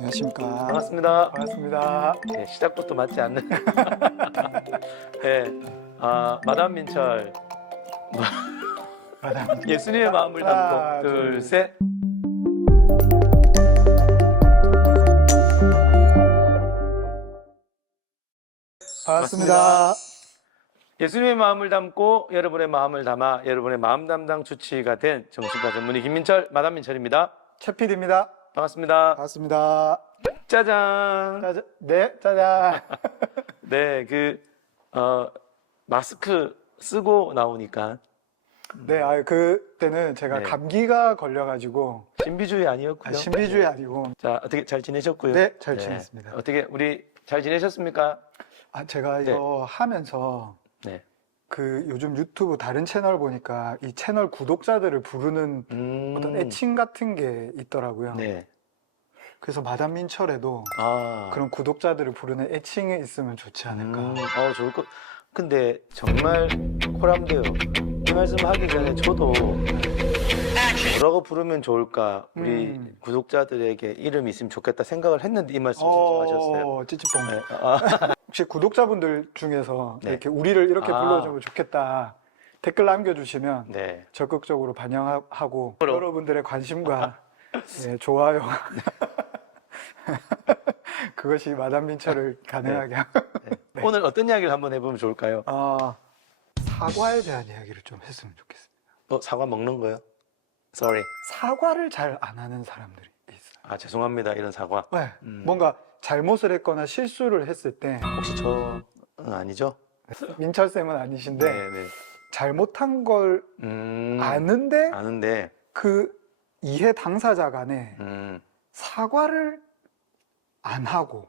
안녕하십니까. 반갑습니다. 반갑습니다. 네, 시작부터 맞지 않는. 네, 마담 민철. 예수님의 마음을 하나, 담고 둘, 둘, 셋. 반갑습니다. 예수님의 마음을 담고 여러분의 마음을 담아 여러분의 마음 담당 주치의가 된 정신과 전문의 김민철, 마담 민철입니다. 최 PD입니다. 반갑습니다. 반갑습니다. 짜잔. 짜잔. 네, 짜잔. 네, 마스크 쓰고 나오니까 네, 그때는 제가 네. 감기가 걸려가지고 신비주의 아니었고요. 신비주의 아니고. 자, 어떻게 잘 지내셨고요? 네, 잘 지냈습니다. 어떻게 우리 잘 지내셨습니까? 제가 이거 하면서 네. 요즘 유튜브 다른 채널 보니까 이 채널 구독자들을 부르는 어떤 애칭 같은 게 있더라고요. 네. 그래서 마담 민철에도 그런 구독자들을 부르는 애칭이 있으면 좋지 않을까. 좋을 것. 근데 정말 호람돼요. 이 말씀 하기 전에 저도 뭐라고 부르면 좋을까 우리 구독자들에게 이름이 있으면 좋겠다 생각을 했는데 이 말씀 진짜 하셨어요. 찌찌뽕. 네. 혹시 구독자분들 중에서 네. 이렇게 우리를 이렇게 불러주면 좋겠다 댓글 남겨주시면 네. 적극적으로 반영하고 여러분들의 관심과 예, 좋아요 그것이 마담 민철을 가능하게 하고 네. 오늘 어떤 이야기를 한번 해보면 좋을까요? 사과에 대한 이야기를 좀 했으면 좋겠습니다. 사과 먹는 거요? Sorry. 사과를 잘 안 하는 사람들이 있어요. 죄송합니다. 이런 사과. 네, 뭔가 잘못을 했거나 실수를 했을 때 혹시 저는 아니죠? 민철쌤은 아니신데 네. 잘못한 걸 아는데 그 이해 당사자 간에 사과를 안 하고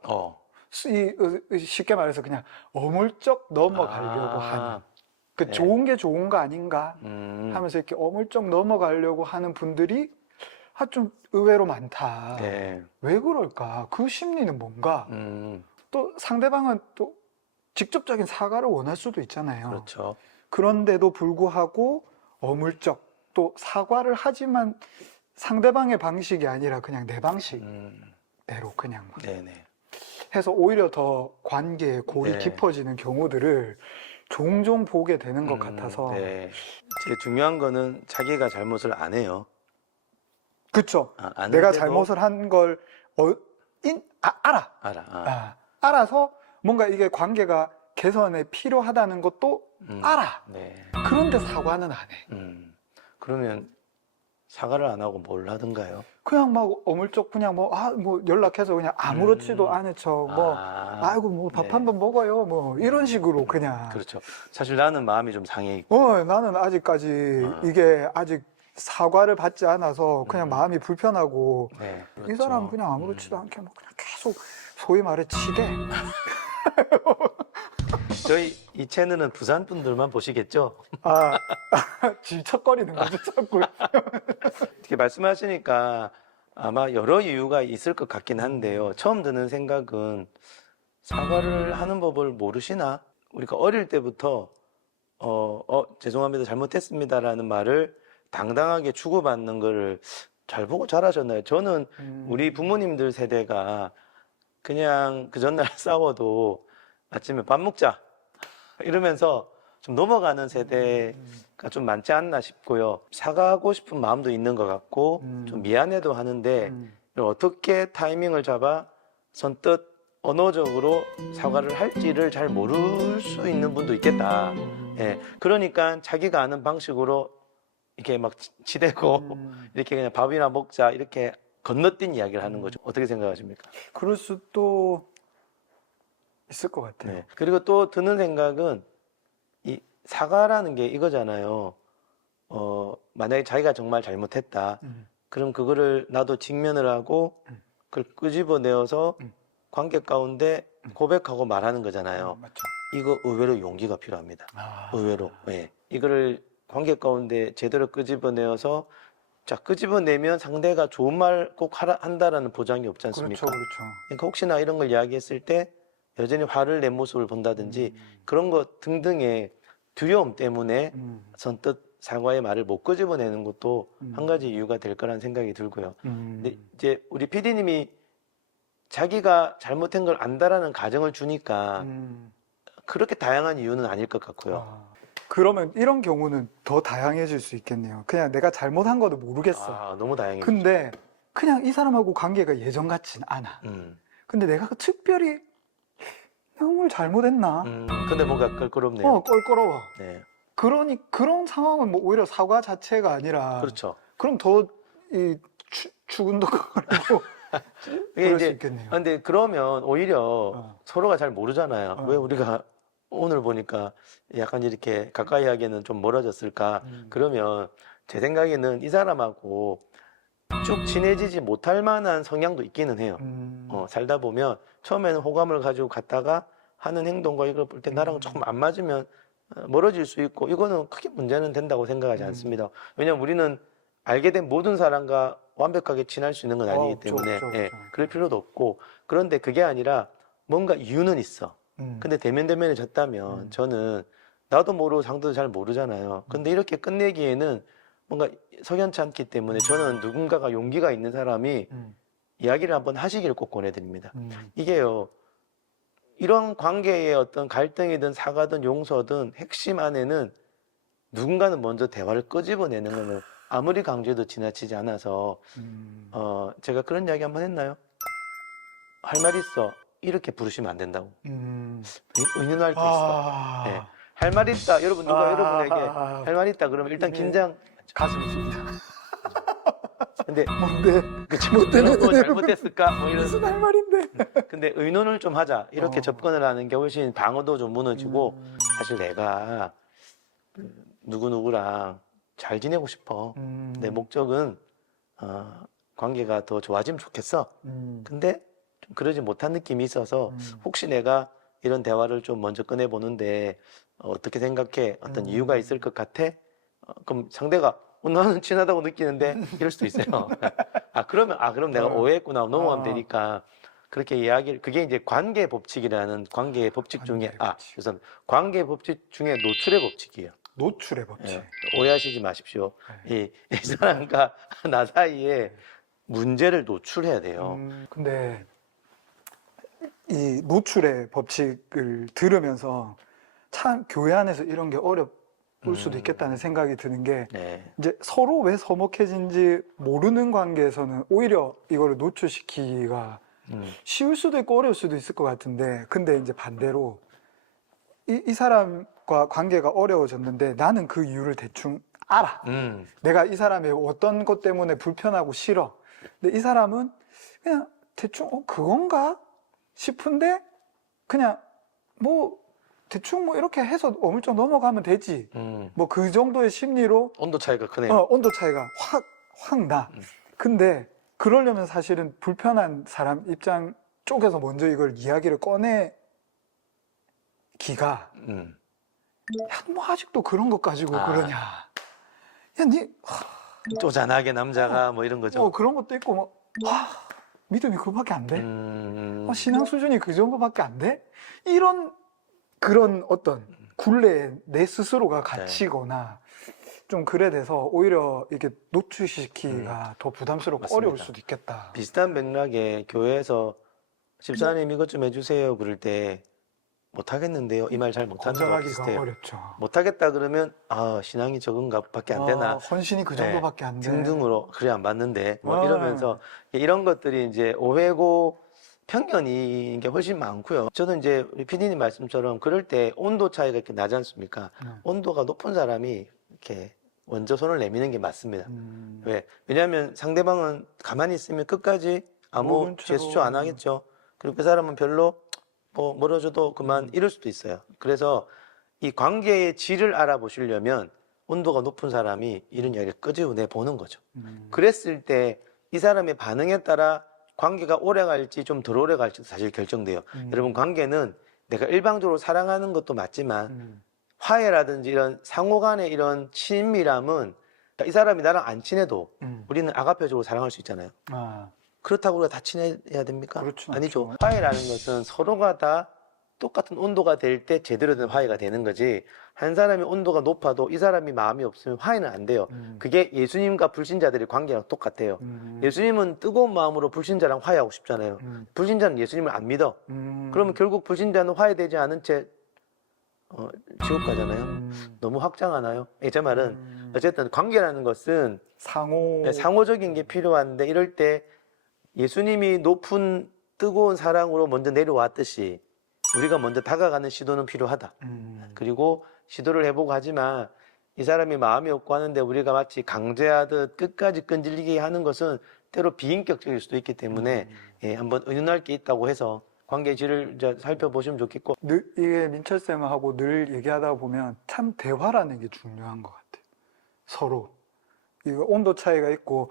쉽게 말해서 그냥 어물쩍 넘어가려고 하는 그 네. 좋은 게 좋은 거 아닌가 하면서 이렇게 어물쩍 넘어가려고 하는 분들이 좀 의외로 많다. 네. 왜 그럴까? 그 심리는 뭔가? 또 상대방은 또 직접적인 사과를 원할 수도 있잖아요. 그렇죠. 그런데도 불구하고 어물쩍 또 사과를 하지만 상대방의 방식이 아니라 그냥 내 방식대로 그냥 막 네네. 해서 오히려 더 관계에 골이 네. 깊어지는 경우들을 종종 보게 되는 것 같아서. 네. 제일 중요한 거는 자기가 잘못을 안 해요. 그쵸. 아는데도 내가 잘못을 한 걸 알아. 알아서 뭔가 이게 관계가 개선에 필요하다는 것도 알아. 네. 그런데 사과는 안 해. 그러면 사과를 안 하고 뭘 하던가요? 그냥 막 어물쩍 그냥 뭐 연락해서 그냥 아무렇지도 않은 척 아이고 뭐 밥 네. 한 번 먹어요 뭐 이런 식으로 그냥. 그렇죠. 사실 나는 마음이 좀 상해 있고. 나는 아직까지 이게 아직 사과를 받지 않아서 그냥 마음이 불편하고 네. 이 그렇죠. 사람 그냥 아무렇지도 않게 뭐 그냥 계속 소위 말해 치대. 저희 이 채널은 부산 분들만 보시겠죠? 질척거리는 거죠 자꾸. 이렇게 말씀하시니까 아마 여러 이유가 있을 것 같긴 한데요. 처음 드는 생각은 사과를 하는 법을 모르시나? 우리가 어릴 때부터 죄송합니다, 잘못했습니다라는 말을 당당하게 주고받는 거를 잘 보고 자라셨나요? 저는 우리 부모님들 세대가 그냥 그 전날 싸워도 아침에 밥 먹자 이러면서 좀 넘어가는 세대가 좀 많지 않나 싶고요. 사과하고 싶은 마음도 있는 것 같고 좀 미안해도 하는데 어떻게 타이밍을 잡아 선뜻 언어적으로 사과를 할지를 잘 모를 수 있는 분도 있겠다. 예, 그러니까 자기가 아는 방식으로 이렇게 막 치대고 이렇게 그냥 밥이나 먹자 이렇게 건너뛴 이야기를 하는 거죠. 어떻게 생각하십니까? 그럴 수도 있을 것 같아요. 네. 그리고 또 드는 생각은 이 사과라는 게 이거잖아요. 만약에 자기가 정말 잘못했다. 그럼 그거를 나도 직면을 하고 그걸 끄집어내어서 관계 가운데 고백하고 말하는 거잖아요. 맞죠. 이거 의외로 용기가 필요합니다. 의외로. 예. 이거를 관계 가운데 제대로 끄집어내어서 끄집어내면 상대가 좋은 말 꼭 한다라는 보장이 없지 않습니까? 그렇죠. 그러니까 혹시나 이런 걸 이야기했을 때 여전히 화를 낸 모습을 본다든지 그런 것 등등의 두려움 때문에 선뜻 사과의 말을 못 끄집어내는 것도 한 가지 이유가 될 거라는 생각이 들고요. 근데 이제 우리 PD님이 자기가 잘못한 걸 안다라는 가정을 주니까 음. 그렇게 다양한 이유는 아닐 것 같고요. 아, 그러면 이런 경우는 더 다양해질 수 있겠네요. 그냥 내가 잘못한 거도 모르겠어. 아, 너무 다양해요. 근데 그냥 이 사람하고 관계가 예전 같진 않아. 근데 내가 특별히 뭘 잘못했나? 근데 뭔가 껄끄럽네요. 껄끄러워. 네. 그러니 그런 상황은 뭐 오히려 사과 자체가 아니라 그렇죠. 그럼 더 이 추근덕거리고 이게 그럴 수 이제 있겠네요. 근데 그러면 오히려 서로가 잘 모르잖아요. 어. 왜 우리가 오늘 보니까 약간 이렇게 가까이 하기에는 좀 멀어졌을까? 그러면 제 생각에는 이 사람하고 쭉 친해지지 못할 만한 성향도 있기는 해요. 살다 보면 처음에는 호감을 가지고 갔다가 하는 행동과 이걸 볼 때 나랑 조금 안 맞으면 멀어질 수 있고 이거는 크게 문제는 된다고 생각하지 않습니다. 왜냐하면 우리는 알게 된 모든 사람과 완벽하게 친할 수 있는 건 아니기 때문에 예, 그럴 필요도 없고 그런데 그게 아니라 뭔가 이유는 있어. 근데 대면대면에 졌다면 저는 나도 모르고 상대도 잘 모르잖아요. 근데 이렇게 끝내기에는 뭔가 석연치 않기 때문에 저는 누군가가 용기가 있는 사람이 이야기를 한번 하시기를 꼭 권해드립니다. 이게요, 이런 관계의 어떤 갈등이든 사과든 용서든 핵심 안에는 누군가는 먼저 대화를 끄집어내는 거는 아무리 강조해도 지나치지 않아서 제가 그런 이야기 한번 했나요? 할 말 있어. 이렇게 부르시면 안 된다고. 의논할 게 있어. 네. 할 말 있다. 여러분 누가 여러분에게 할 말 있다 그러면 일단 긴장. 가슴이 씁니다. 근데 뭔데? 그치, 뭐 내가 뭐 잘못했을까? 뭐 이런. 무슨 할 말인데? 근데 의논을 좀 하자. 이렇게 접근을 하는 게 훨씬 방어도 좀 무너지고 사실 내가 누구누구랑 잘 지내고 싶어. 내 목적은 관계가 더 좋아지면 좋겠어. 근데 좀 그러지 못한 느낌이 있어서 혹시 내가 이런 대화를 좀 먼저 꺼내보는데 어떻게 생각해? 어떤 이유가 있을 것 같아? 그럼 상대가 나는 친하다고 느끼는데 이럴 수도 있어요. 그럼 내가 오해했구나 넘어가면 되니까 그렇게 이야기를 그게 이제 관계 법칙이라는 관계 법칙 중에 죄송합니다. 관계 법칙 중에 노출의 법칙이에요. 노출의 법칙. 예, 오해하시지 마십시오. 이 사람과 나 사이에 문제를 노출해야 돼요. 근데 이 노출의 법칙을 들으면서 참 교회 안에서 이런 게 어려울 수도 있겠다는 생각이 드는 게 네. 이제 서로 왜 서먹해진지 모르는 관계에서는 오히려 이거를 노출시키기가 쉬울 수도 있고 어려울 수도 있을 것 같은데 근데 이제 반대로 이 사람과 관계가 어려워졌는데 나는 그 이유를 대충 알아. 내가 이 사람의 어떤 것 때문에 불편하고 싫어. 근데 이 사람은 그냥 대충 그건가 싶은데 그냥 뭐 대충 뭐 이렇게 해서 어물쩍 넘어가면 되지. 뭐 그 정도의 심리로 온도 차이가 크네요. 온도 차이가 확 나. 근데 그러려면 사실은 불편한 사람 입장 쪽에서 먼저 이걸 이야기를 꺼내기가 야, 뭐 아직도 그런 것 가지고 그러냐. 야, 쪼잔하게 남자가 뭐 이런 거죠. 그런 것도 있고 뭐 믿음이 그거밖에 안 돼? 신앙 수준이 그 정도밖에 안 돼? 그런 어떤 굴레에 내 스스로가 갇히거나 좀 그래 돼서 오히려 이렇게 노출시키기가 더 부담스럽고 맞습니다. 어려울 수도 있겠다. 비슷한 맥락에 교회에서 집사님 이것 좀 해주세요 그럴 때 못하겠는데요. 이 말 잘 못하는 거 거절하기가 비슷해요. 어렵죠. 못하겠다 그러면 신앙이 적은가 밖에 안 되나 헌신이 그 정도밖에 안 돼. 등등으로 그래 안 맞는데 뭐 이러면서 이런 것들이 이제 오해고 편견인 게 훨씬 많고요. 저는 이제 우리 PD님 말씀처럼 그럴 때 온도 차이가 이렇게 나지 않습니까? 온도가 높은 사람이 이렇게 먼저 손을 내미는 게 맞습니다. 왜냐하면 상대방은 가만히 있으면 끝까지 아무 제스처 안 하겠죠. 그리고 그 사람은 별로 뭐 멀어져도 그만 이럴 수도 있어요. 그래서 이 관계의 질을 알아보시려면 온도가 높은 사람이 이런 이야기를 끄집어내 보는 거죠. 그랬을 때 이 사람의 반응에 따라 관계가 오래 갈지 좀 덜 오래 갈지도 사실 결정돼요. 여러분 관계는 내가 일방적으로 사랑하는 것도 맞지만 화해라든지 이런 상호 간의 이런 친밀함은 이 사람이 나랑 안 친해도 우리는 아가페적으로 사랑할 수 있잖아요. 그렇다고 우리가 다 친해야 됩니까? 그렇죠. 아니죠. 화해라는 것은 서로가 다 똑같은 온도가 될 때 제대로 된 화해가 되는 거지. 한 사람이 온도가 높아도 이 사람이 마음이 없으면 화해는 안 돼요. 그게 예수님과 불신자들의 관계랑 똑같아요. 예수님은 뜨거운 마음으로 불신자랑 화해하고 싶잖아요. 불신자는 예수님을 안 믿어. 그러면 결국 불신자는 화해되지 않은 채 지옥 가잖아요. 너무 확장하나요? 제 말은 어쨌든 관계라는 것은 상호적인 게 필요한데 이럴 때 예수님이 높은 뜨거운 사랑으로 먼저 내려왔듯이 우리가 먼저 다가가는 시도는 필요하다. 그리고 시도를 해보고 하지만 이 사람이 마음이 없고 하는데 우리가 마치 강제하듯 끝까지 끈질기게 하는 것은 때로 비인격적일 수도 있기 때문에 한번 의논할 게 있다고 해서 관계의 질을 이제 살펴보시면 좋겠고. 이게 민철쌤하고 늘 얘기하다 보면 참 대화라는 게 중요한 것 같아요. 서로. 이거 온도 차이가 있고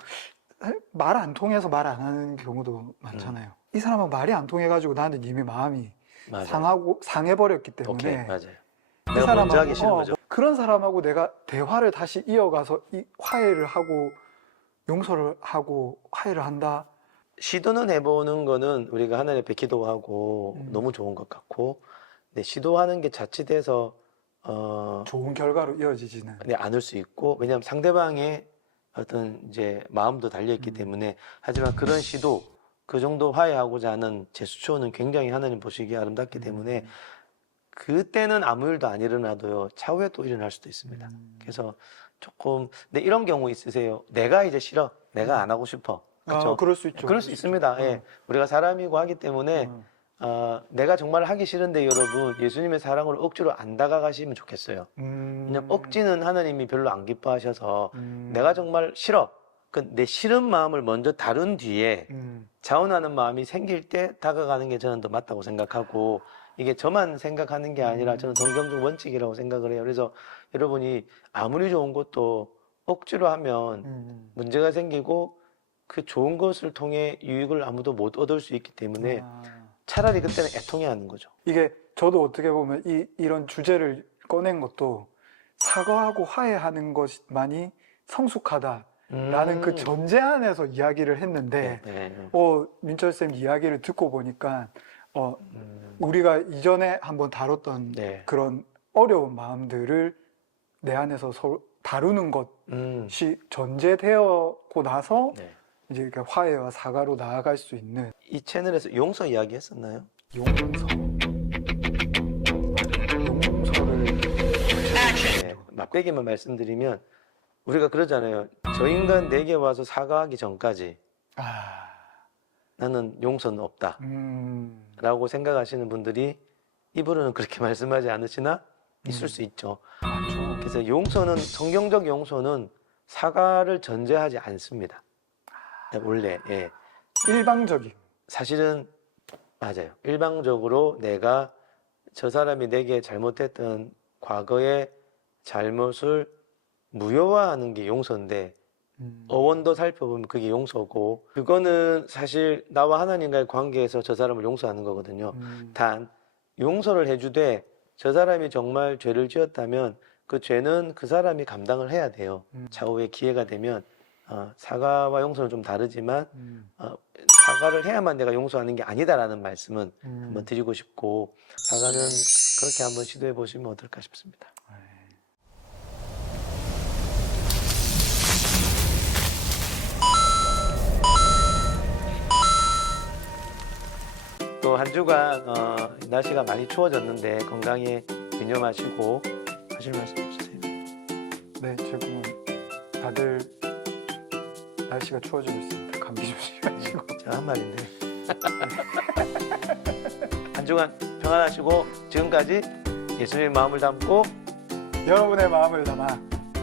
말 안 통해서 말 안 하는 경우도 많잖아요. 이 사람은 말이 안 통해가지고 나는 이미 마음이 맞아요. 상해버렸기 오케이, 때문에 맞아요. 이 내가 먼저 하기 싫은 거죠. 그런 사람하고 내가 대화를 다시 이어가서 화해를 하고 용서를 하고 화해를 한다. 시도는 해보는 거는 우리가 하나님 앞에 기도하고 너무 좋은 것 같고, 근데 시도하는 게 자칫해서 좋은 결과로 이어지지는 않을 수 있고, 왜냐하면 상대방의 어떤 이제 마음도 달려있기 때문에. 하지만 그런 시도, 그 정도 화해하고자 하는 제스처는 굉장히 하나님 보시기에 아름답기 때문에 그때는 아무 일도 안 일어나도요, 차후에 또 일어날 수도 있습니다. 그래서 조금, 근데 이런 경우 있으세요? 내가 이제 싫어, 내가 안 하고 싶어. 그렇죠? 그럴 수 있죠. 그럴 수 있습니다. 예. 우리가 사람이고 하기 때문에 내가 정말 하기 싫은데 여러분, 예수님의 사랑으로 억지로 안 다가가시면 좋겠어요. 왜냐면 억지는 하나님이 별로 안 기뻐하셔서 내가 정말 싫어, 내 싫은 마음을 먼저 다룬 뒤에 자원하는 마음이 생길 때 다가가는 게 저는 더 맞다고 생각하고, 이게 저만 생각하는 게 아니라 저는 성경적 원칙이라고 생각을 해요. 그래서 여러분이 아무리 좋은 것도 억지로 하면 문제가 생기고 그 좋은 것을 통해 유익을 아무도 못 얻을 수 있기 때문에 차라리 그때는 애통해 하는 거죠. 이게 저도 어떻게 보면 이런 주제를 꺼낸 것도 사과하고 화해하는 것만이 성숙하다라는 그 전제 안에서 이야기를 했는데 민철쌤 이야기를 듣고 보니까 우리가 이전에 한번 다뤘던 그런 어려운 마음들을 내 안에서 서로 다루는 것이 전제되었고 나서 이제 이렇게 화해와 사과로 나아갈 수 있는. 이 채널에서 용서 이야기 했었나요? 용서를 맛배기만 말씀드리면 우리가 그러잖아요. 저 인간 내게 와서 사과하기 전까지 나는 용서는 없다 라고 생각하시는 분들이 입으로는 그렇게 말씀하지 않으시나 있을 수 있죠. 맞죠. 그래서 용서는, 성경적 용서는 사과를 전제하지 않습니다. 원래 일방적인. 사실은 맞아요. 일방적으로 내가 저 사람이 내게 잘못했던 과거의 잘못을 무효화하는 게 용서인데 어원도 살펴보면 그게 용서고, 그거는 사실 나와 하나님과의 관계에서 저 사람을 용서하는 거거든요. 단 용서를 해주되 저 사람이 정말 죄를 지었다면 그 죄는 그 사람이 감당을 해야 돼요. 차후에 기회가 되면 사과와 용서는 좀 다르지만 사과를 해야만 내가 용서하는 게 아니다라는 말씀은 한번 드리고 싶고, 사과는 그렇게 한번 시도해 보시면 어떨까 싶습니다. 또 한 주간 날씨가 많이 추워졌는데 건강에 유념하시고 하실 말씀 해주세요. 네, 지금은 다들 날씨가 추워지고 있습니다. 감기 조심하시고. 제가 한 말인데. 한 주간 평안하시고, 지금까지 예수님의 마음을 담고 여러분의 마음을 담아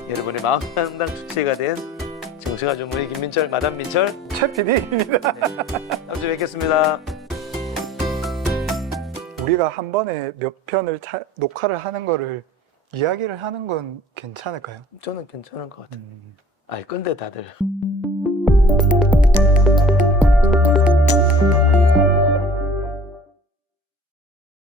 여러분의 마음 담당 주체가 된 정치가 전문의 김민철, 마담 민철 최 PD입니다. 다음 주에 뵙겠습니다. 우리가 한 번에 몇 편을 녹화를 하는 거를 이야기를 하는 건 괜찮을까요? 저는 괜찮을 것 같아요. 알 건데 다들.